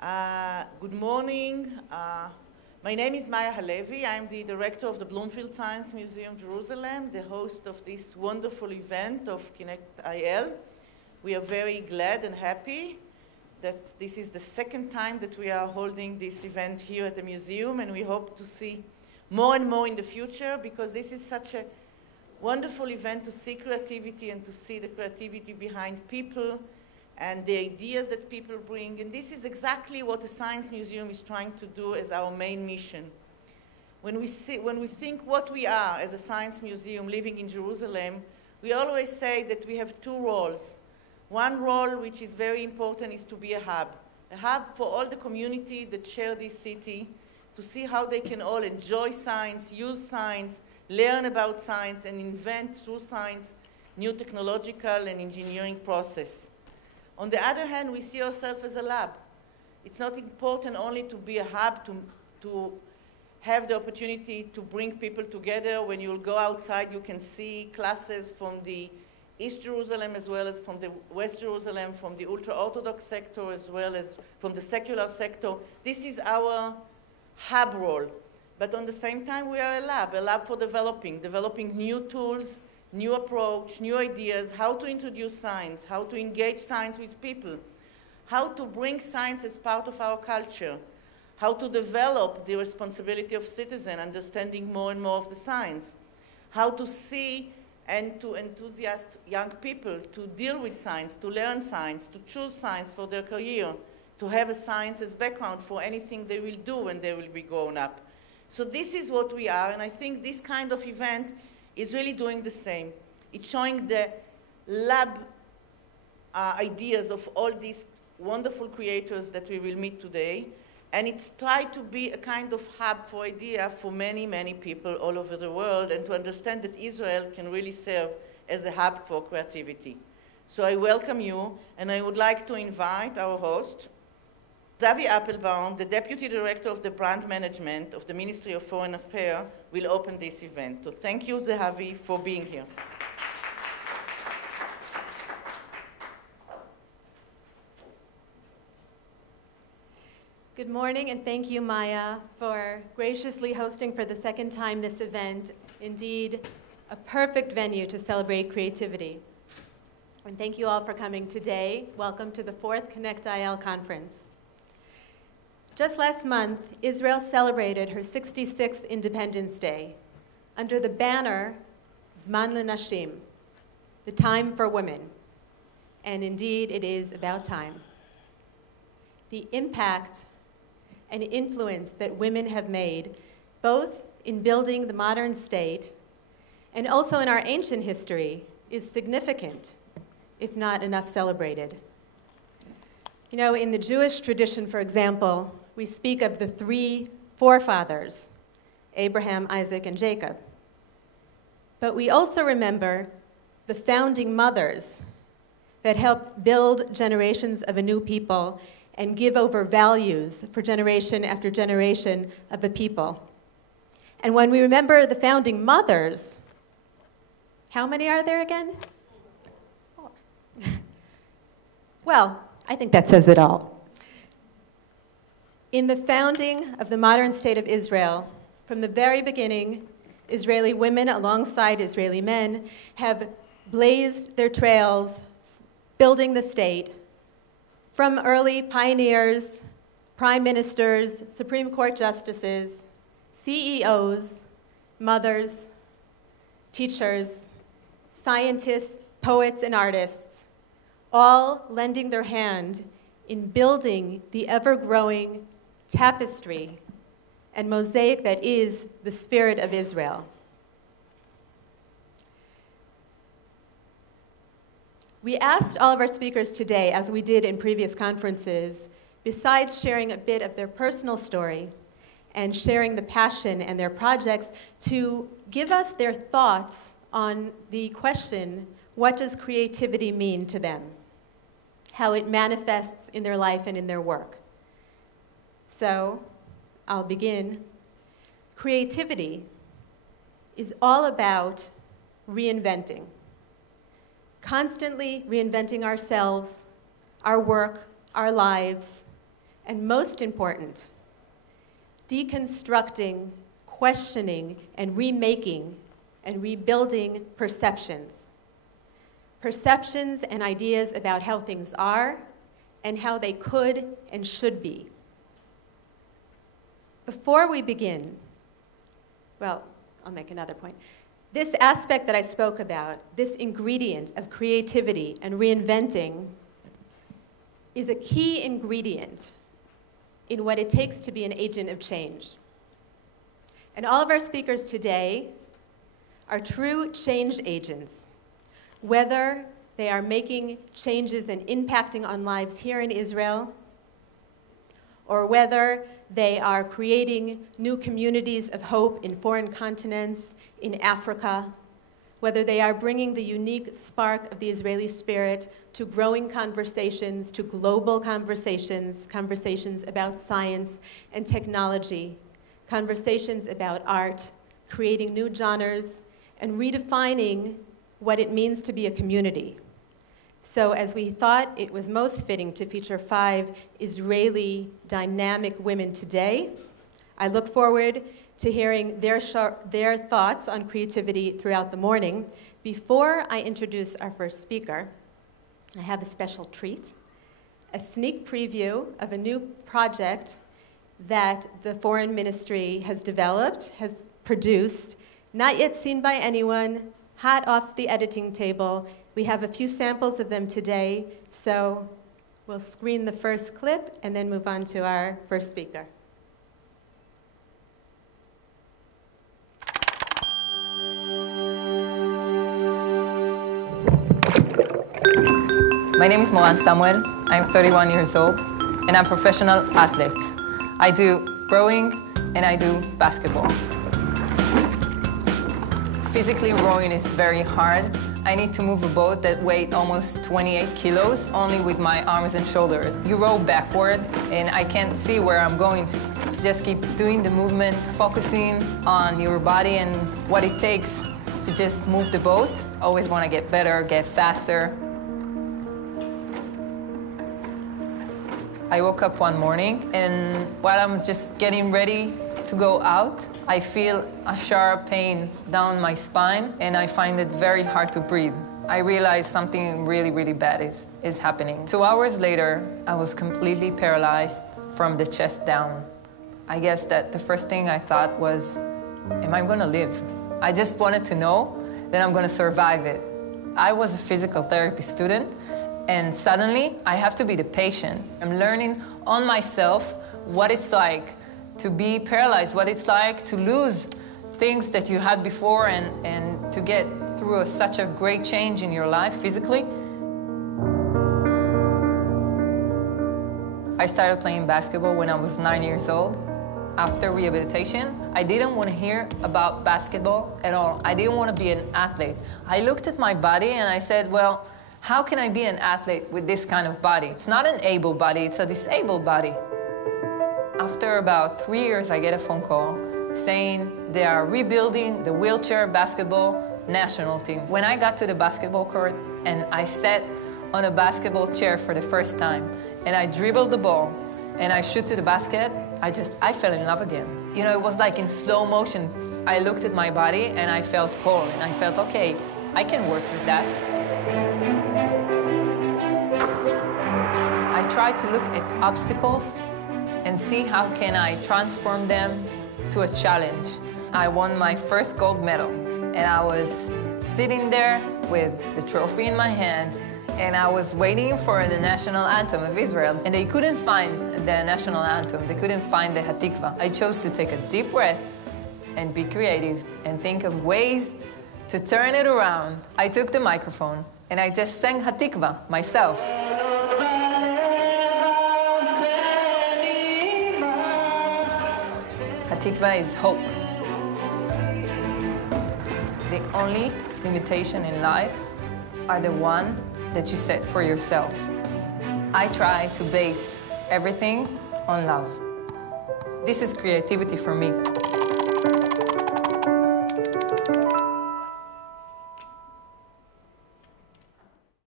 Good morning. My name is Maya Halevi. I'm the director of the Bloomfield Science Museum, Jerusalem, the host of this wonderful event of ConnectIL. We are very glad and happy that this is the second time that we are holding this event here at the museum, and we hope to see more and more in the future, because this is such a wonderful event to see creativity and to see the creativity behind people and the ideas that people bring. And this is exactly what the Science Museum is trying to do as our main mission. When we think what we are as a science museum living in Jerusalem, we always say that we have two roles. One role, which is very important, is to be a hub for all the community that share this city, to see how they can all enjoy science, use science, learn about science, and invent through science new technological and engineering process. On the other hand, we see ourselves as a lab. It's not important only to be a hub, to have the opportunity to bring people together. When you'll go outside, you can see classes from the East Jerusalem as well as from the West Jerusalem, from the ultra-Orthodox sector as well as from the secular sector. This is our hub role. But on the same time, we are a lab for developing new tools, new approach, new ideas, how to introduce science, how to engage science with people, how to bring science as part of our culture, how to develop the responsibility of citizen, understanding more and more of the science, how to see and to enthusiast young people to deal with science, to learn science, to choose science for their career, to have a science as background for anything they will do when they will be grown up. So this is what we are, and I think this kind of event is really doing the same. It's showing the lab ideas of all these wonderful creators that we will meet today, and it's tried to be a kind of hub for idea for many, many people all over the world, and to understand that Israel can really serve as a hub for creativity. So I welcome you, and I would like to invite our host, Zavi Appelbaum, the Deputy Director of the Brand Management of the Ministry of Foreign Affairs, will open this event. So thank you, Zavi, for being here. Good morning, and thank you, Maya, for graciously hosting for the second time this event. Indeed, a perfect venue to celebrate creativity. And thank you all for coming today. Welcome to the 4th ConnectIL conference. Just last month, Israel celebrated her 66th Independence Day under the banner Zman Lenashim, the time for women. And indeed, it is about time. The impact and influence that women have made, both in building the modern state and also in our ancient history, is significant, if not enough celebrated. You know, in the Jewish tradition, for example, we speak of the 3 forefathers, Abraham, Isaac, and Jacob. But we also remember the founding mothers that helped build generations of a new people and give over values for generation after generation of a people. And when we remember the founding mothers, how many are there again? 4. Well, I think that says it all. In the founding of the modern state of Israel, from the very beginning, Israeli women alongside Israeli men have blazed their trails building the state, from early pioneers, prime ministers, Supreme Court justices, CEOs, mothers, teachers, scientists, poets, and artists, all lending their hand in building the ever-growing tapestry and mosaic that is the spirit of Israel. We asked all of our speakers today, as we did in previous conferences, besides sharing a bit of their personal story and sharing the passion and their projects, to give us their thoughts on the question, what does creativity mean to them? How it manifests in their life and in their work. So, I'll begin. Creativity is all about reinventing. Constantly reinventing ourselves, our work, our lives, and most important, deconstructing, questioning, and remaking and rebuilding perceptions. Perceptions and ideas about how things are and how they could and should be. Before we begin, well, I'll make another point. This aspect that I spoke about, this ingredient of creativity and reinventing, is a key ingredient in what it takes to be an agent of change. And all of our speakers today are true change agents, whether they are making changes and impacting on lives here in Israel, or whether they are creating new communities of hope in foreign continents, in Africa, whether they are bringing the unique spark of the Israeli spirit to growing conversations, to global conversations, conversations about science and technology, conversations about art, creating new genres, and redefining what it means to be a community. So as we thought it was most fitting to feature 5 Israeli dynamic women today, I look forward to hearing their thoughts on creativity throughout the morning. Before I introduce our first speaker, I have a special treat, a sneak preview of a new project that the Foreign Ministry has developed, has produced, not yet seen by anyone, hot off the editing table. We have a few samples of them today, so we'll screen the first clip and then move on to our first speaker. My name is Moran Samuel. I'm 31 years old, and I'm a professional athlete. I do rowing, and I do basketball. Physically, rowing is very hard. I need to move a boat that weighs almost 28 kilos only with my arms and shoulders. You row backward, and I can't see where I'm going to. Just keep doing the movement, focusing on your body and what it takes to just move the boat. Always want to get better, get faster. I woke up one morning, and while I'm just getting ready to go out, I feel a sharp pain down my spine, and I find it very hard to breathe. I realized something really, really bad is happening. 2 hours later, I was completely paralyzed from the chest down. I guess that the first thing I thought was, am I gonna live? I just wanted to know that I'm gonna survive it. I was a physical therapy student, and suddenly I have to be the patient. I'm learning on myself what it's like to be paralyzed, what it's like to lose things that you had before and to get through such a great change in your life physically. I started playing basketball when I was 9 years old. After rehabilitation, I didn't want to hear about basketball at all. I didn't want to be an athlete. I looked at my body and I said, well, how can I be an athlete with this kind of body? It's not an able body, it's a disabled body. After about 3 years, I get a phone call saying they are rebuilding the wheelchair basketball national team. When I got to the basketball court and I sat on a basketball chair for the first time and I dribbled the ball and I shoot to the basket, I fell in love again. You know, it was like in slow motion. I looked at my body and I felt whole and I felt, okay, I can work with that. I tried to look at obstacles and see how can I transform them to a challenge. I won my first gold medal, and I was sitting there with the trophy in my hand, and I was waiting for the national anthem of Israel, and they couldn't find the national anthem. They couldn't find the Hatikva. I chose to take a deep breath and be creative and think of ways to turn it around. I took the microphone and I just sang Hatikva myself. Hatikva is hope. The only limitation in life are the one that you set for yourself. I try to base everything on love. This is creativity for me.